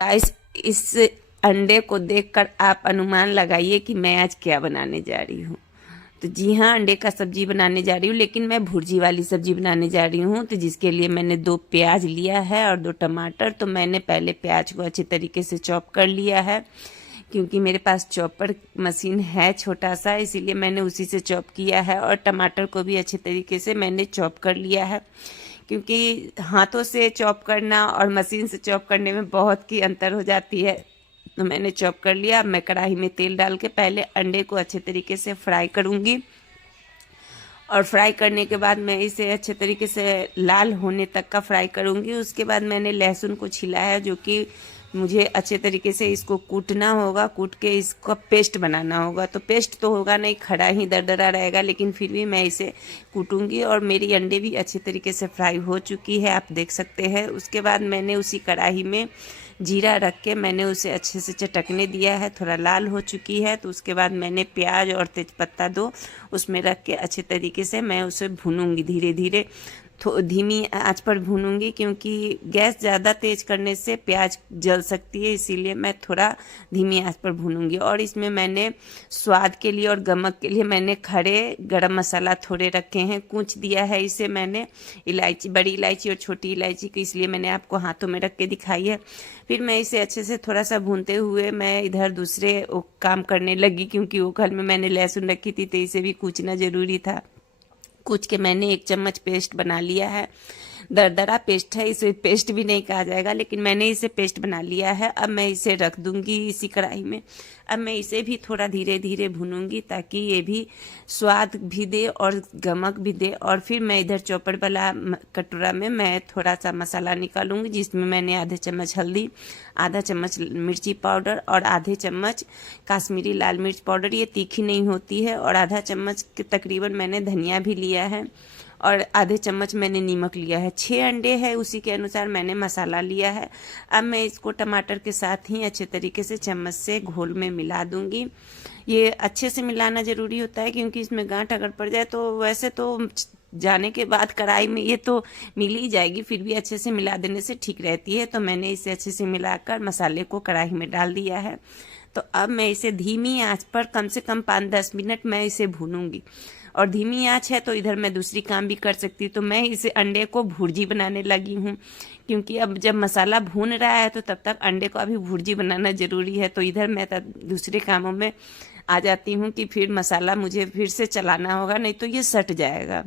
Guys, इस अंडे को देखकर आप अनुमान लगाइए कि मैं आज क्या बनाने जा रही हूँ। तो जी हाँ, अंडे का सब्जी बनाने जा रही हूँ, लेकिन मैं भुर्जी वाली सब्जी बनाने जा रही हूँ। तो जिसके लिए मैंने 2 प्याज लिया है और 2 टमाटर। तो मैंने पहले प्याज को अच्छे तरीके से चॉप कर लिया है, क्योंकि मेरे पास चॉपर मशीन है छोटा सा, इसीलिए मैंने उसी से चॉप किया है। और टमाटर को भी अच्छे तरीके से मैंने चॉप कर लिया है, क्योंकि हाथों से चॉप करना और मशीन से चॉप करने में बहुत की अंतर हो जाती है। तो मैंने चॉप कर लिया। अब मैं कढ़ाई में तेल डाल के पहले अंडे को अच्छे तरीके से फ्राई करूँगी, और फ्राई करने के बाद मैं इसे अच्छे तरीके से लाल होने तक का फ्राई करूँगी। उसके बाद मैंने लहसुन को छिला है, जो कि मुझे अच्छे तरीके से इसको कूटना होगा, कूट के इसका पेस्ट बनाना होगा। तो पेस्ट तो होगा नहीं, खड़ा ही दरदरा रहेगा, लेकिन फिर भी मैं इसे कूटूंगी। और मेरी अंडे भी अच्छे तरीके से फ्राई हो चुकी है, आप देख सकते हैं। उसके बाद मैंने उसी कढ़ाई में जीरा रख के मैंने उसे अच्छे से चटकने दिया है, थोड़ा लाल हो चुकी है। तो उसके बाद मैंने प्याज और तेजपत्ता 2 उसमें रख के अच्छे तरीके से मैं उसे भूनूंगी धीरे धीरे। धीमी आंच पर भूनूंगी, क्योंकि गैस ज़्यादा तेज करने से प्याज जल सकती है, इसीलिए मैं थोड़ा धीमी आंच पर भूनूंगी। और इसमें मैंने स्वाद के लिए और गमक के लिए मैंने खड़े गरम मसाला थोड़े रखे हैं, कूच दिया है इसे मैंने। इलायची, बड़ी इलायची और छोटी इलायची की, इसलिए मैंने आपको हाथों में रख के दिखाई है। फिर मैं इसे अच्छे से थोड़ा सा भूनते हुए मैं इधर दूसरे काम करने लगी, क्योंकि वो घर में मैंने लहसुन रखी थी, तो इसे भी कूचना ज़रूरी था। कूच के मैंने 1 चम्मच पेस्ट बना लिया है। दरदरा पेस्ट है, इसे पेस्ट भी नहीं कहा जाएगा, लेकिन मैंने इसे पेस्ट बना लिया है। अब मैं इसे रख दूंगी इसी कढ़ाई में। अब मैं इसे भी थोड़ा धीरे धीरे भूनूंगी, ताकि ये भी स्वाद भी दे और गमक भी दे। और फिर मैं इधर चॉपर वाला कटोरा में मैं थोड़ा सा मसाला निकालूंगी, जिसमें मैंने आधे चम्मच हल्दी, आधा चम्मच मिर्ची पाउडर और आधे चम्मच काश्मीरी लाल मिर्च पाउडर, ये तीखी नहीं होती है, और आधा चम्मच के तकरीबन मैंने धनिया भी लिया है, और आधे चम्मच मैंने नमक लिया है। 6 अंडे है, उसी के अनुसार मैंने मसाला लिया है। अब मैं इसको टमाटर के साथ ही अच्छे तरीके से चम्मच से घोल में मिला दूंगी। ये अच्छे से मिलाना ज़रूरी होता है, क्योंकि इसमें गांठ अगर पड़ जाए तो वैसे तो जाने के बाद कढ़ाई में ये तो मिल ही जाएगी, फिर भी अच्छे से मिला देने से ठीक रहती है। तो मैंने इसे अच्छे से मिलाकर मसाले को कढ़ाई में डाल दिया है। तो अब मैं इसे धीमी आंच पर कम से कम 5-10 मिनट मैं इसे भूनूंगी। और धीमी आंच है तो इधर मैं दूसरी काम भी कर सकती हूँ। तो मैं इसे अंडे को भुर्जी बनाने लगी हूँ, क्योंकि अब जब मसाला भून रहा है तो तब तक अंडे को अभी भुर्जी बनाना ज़रूरी है। तो इधर मैं तब दूसरे कामों में आ जाती हूँ कि फिर मसाला मुझे फिर से चलाना होगा, नहीं तो ये सट जाएगा।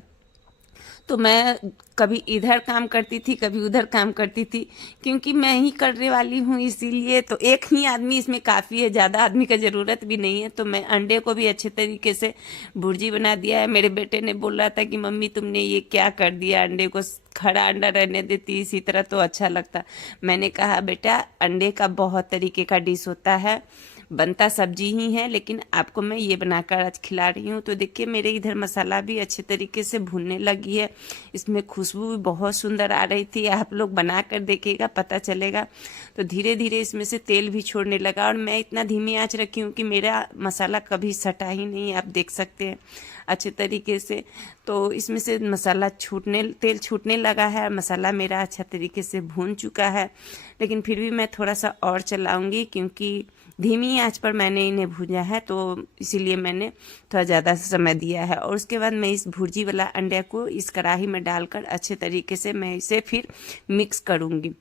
तो मैं कभी इधर काम करती थी, कभी उधर काम करती थी, क्योंकि मैं ही करने वाली हूँ, इसीलिए। तो एक ही आदमी इसमें काफ़ी है, ज़्यादा आदमी का ज़रूरत भी नहीं है। तो मैं अंडे को भी अच्छे तरीके से भुर्जी बना दिया है। मेरे बेटे ने बोल रहा था कि मम्मी तुमने ये क्या कर दिया, अंडे को खड़ा अंडा रहने देती, इसी तरह तो अच्छा लगता। मैंने कहा बेटा, अंडे का बहुत तरीके का डिश होता है, बनता सब्जी ही है, लेकिन आपको मैं ये बनाकर आज खिला रही हूँ। तो देखिए, मेरे इधर मसाला भी अच्छे तरीके से भुनने लगी है, इसमें खुशबू भी बहुत सुंदर आ रही थी। आप लोग बना कर देखिएगा, पता चलेगा। तो धीरे धीरे इसमें से तेल भी छोड़ने लगा, और मैं इतना धीमी आंच रखी हूँ कि मेरा मसाला कभी सटा ही नहीं, आप देख सकते हैं अच्छे तरीके से। तो इसमें से मसाला तेल छूटने लगा है, मसाला मेरा अच्छा तरीके से भून चुका है। लेकिन फिर भी मैं थोड़ा सा और चलाऊंगी, क्योंकि धीमी आंच पर मैंने इन्हें भूजा है, तो इसीलिए मैंने थोड़ा ज़्यादा समय दिया है। और उसके बाद मैं इस भुर्जी वाला अंडे को इस कढ़ाई में डालकर अच्छे तरीके से मैं इसे फिर मिक्स करूँगी।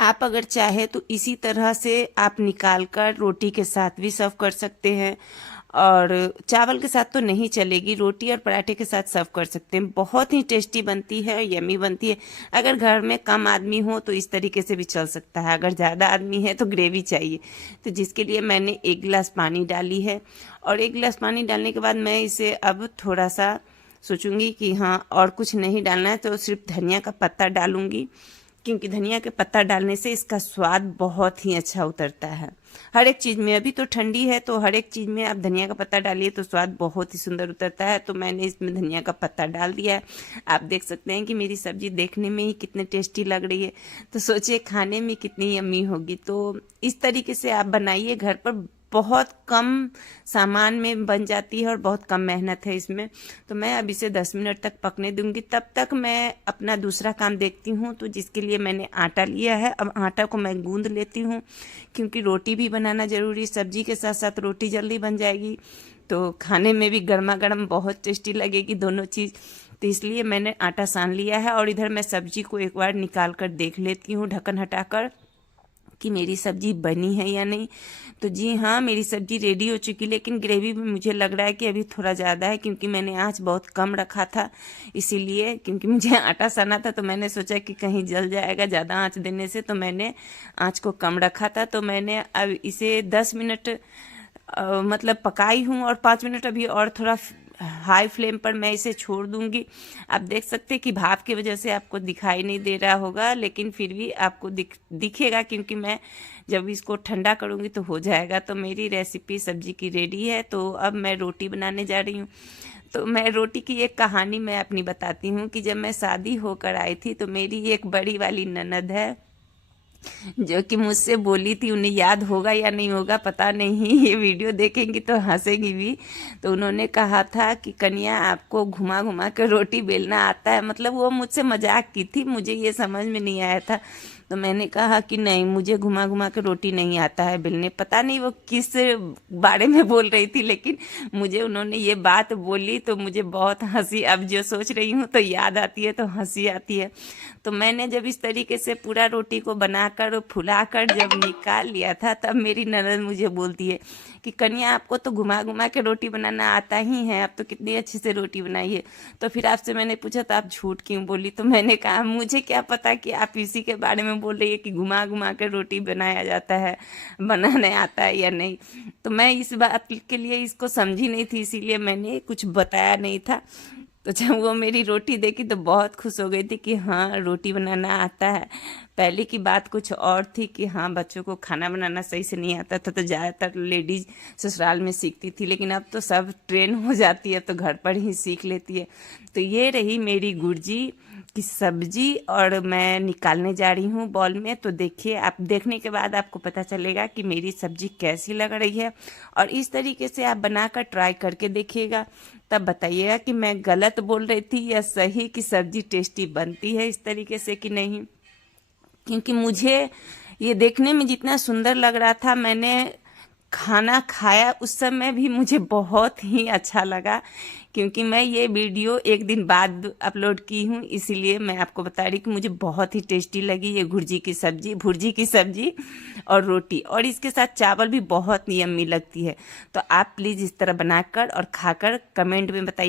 आप अगर चाहे तो इसी तरह से आप निकाल कर रोटी के साथ भी सर्व कर सकते हैं, और चावल के साथ तो नहीं चलेगी, रोटी और पराठे के साथ सर्व कर सकते हैं। बहुत ही टेस्टी बनती है, यमी बनती है। अगर घर में कम आदमी हो तो इस तरीके से भी चल सकता है, अगर ज़्यादा आदमी है तो ग्रेवी चाहिए। तो जिसके लिए मैंने 1 गिलास पानी डाली है, और 1 गिलास पानी डालने के बाद मैं इसे अब थोड़ा सा सोचूंगी कि हाँ और कुछ नहीं डालना है, तो सिर्फ धनिया का पत्ता डालूंगी, क्योंकि धनिया के पत्ता डालने से इसका स्वाद बहुत ही अच्छा उतरता है। हर एक चीज़ में, अभी तो ठंडी है तो हर एक चीज़ में आप धनिया का पत्ता डालिए तो स्वाद बहुत ही सुंदर उतरता है। तो मैंने इसमें धनिया का पत्ता डाल दिया है। आप देख सकते हैं कि मेरी सब्जी देखने में ही कितने टेस्टी लग रही है, तो सोचिए खाने में कितनी यम्मी होगी। तो इस तरीके से आप बनाइए घर पर, बहुत कम सामान में बन जाती है और बहुत कम मेहनत है इसमें। तो मैं अब इसे 10 मिनट तक पकने दूंगी, तब तक मैं अपना दूसरा काम देखती हूँ। तो जिसके लिए मैंने आटा लिया है, अब आटा को मैं गूंद लेती हूँ, क्योंकि रोटी भी बनाना ज़रूरी, सब्जी के साथ साथ रोटी जल्दी बन जाएगी, तो खाने में भी गर्मा गर्म बहुत टेस्टी लगेगी दोनों चीज़। तो इसलिए मैंने आटा सान लिया है और इधर मैं सब्जी को एक बार निकाल कर देख लेती हूँ ढक्कन हटाकर कि मेरी सब्जी बनी है या नहीं। तो जी हाँ, मेरी सब्जी रेडी हो चुकी, लेकिन ग्रेवी में मुझे लग रहा है कि अभी थोड़ा ज़्यादा है, क्योंकि मैंने आँच बहुत कम रखा था। इसीलिए क्योंकि मुझे आटा साना था, तो मैंने सोचा कि कहीं जल जाएगा ज़्यादा आँच देने से, तो मैंने आँच को कम रखा था। तो मैंने अब इसे 10 मिनट मतलब पकाई हूँ, और 5 मिनट अभी और थोड़ा हाई फ्लेम पर मैं इसे छोड़ दूंगी। आप देख सकते हैं कि भाप की वजह से आपको दिखाई नहीं दे रहा होगा, लेकिन फिर भी आपको दिखेगा, क्योंकि मैं जब इसको ठंडा करूंगी तो हो जाएगा। तो मेरी रेसिपी सब्जी की रेडी है। तो अब मैं रोटी बनाने जा रही हूँ। तो मैं रोटी की एक कहानी मैं अपनी बताती हूँ कि जब मैं शादी होकर आई थी, तो मेरी एक बड़ी वाली ननद है जो कि मुझसे बोली थी, उन्हें याद होगा या नहीं होगा पता नहीं, ये वीडियो देखेंगी तो हंसेगी भी। तो उन्होंने कहा था कि कन्या, आपको घुमा घुमा कर रोटी बेलना आता है। मतलब वो मुझसे मजाक की थी, मुझे ये समझ में नहीं आया था। तो मैंने कहा कि नहीं, मुझे घुमा घुमा कर रोटी नहीं आता है बेलने। पता नहीं वो किस बारे में बोल रही थी, लेकिन मुझे उन्होंने ये बात बोली तो मुझे बहुत हंसी, अब जो सोच रही हूँ तो याद आती है, तो हंसी आती है। तो मैंने जब इस तरीके से पूरा रोटी को बनाकर फुलाकर जब निकाल लिया था, तब मेरी ननद मुझे बोलती है कि कन्या, आपको तो घुमा घुमा के रोटी बनाना आता ही है, आप तो कितनी अच्छी से रोटी बनाई है। तो फिर आपसे मैंने पूछा तो आप झूठ क्यों बोली? तो मैंने कहा मुझे क्या पता कि आप इसी के बारे में बोल रही है कि घुमा घुमा के रोटी बनाया जाता है, बनाने आता है या नहीं। तो मैं इस बात के लिए इसको समझी नहीं थी, इसीलिए मैंने कुछ बताया नहीं था। तो जब वो मेरी रोटी देखी तो बहुत खुश हो गई थी कि हाँ, रोटी बनाना आता है। पहले की बात कुछ और थी कि हाँ, बच्चों को खाना बनाना सही से नहीं आता था, तो ज़्यादातर लेडीज ससुराल में सीखती थी, लेकिन अब तो सब ट्रेन हो जाती है, तो घर पर ही सीख लेती है। तो ये रही मेरी गुर्जी की सब्जी, और मैं निकालने जा रही हूँ बॉल में। तो देखिए, आप देखने के बाद आपको पता चलेगा कि मेरी सब्जी कैसी लग रही है, और इस तरीके से आप बनाकर ट्राई करके देखिएगा, तब बताइएगा कि मैं गलत बोल रही थी या सही, कि सब्जी टेस्टी बनती है इस तरीके से कि नहीं। क्योंकि मुझे ये देखने में जितना सुंदर लग रहा था, मैंने खाना खाया उस समय भी मुझे बहुत ही अच्छा लगा, क्योंकि मैं ये वीडियो एक दिन बाद अपलोड की हूँ, इसीलिए मैं आपको बता रही कि मुझे बहुत ही टेस्टी लगी ये भुर्जी की सब्जी और रोटी, और इसके साथ चावल भी बहुत यम्मी लगती है। तो आप प्लीज़ इस तरह बनाकर और खाकर कमेंट में बताइए।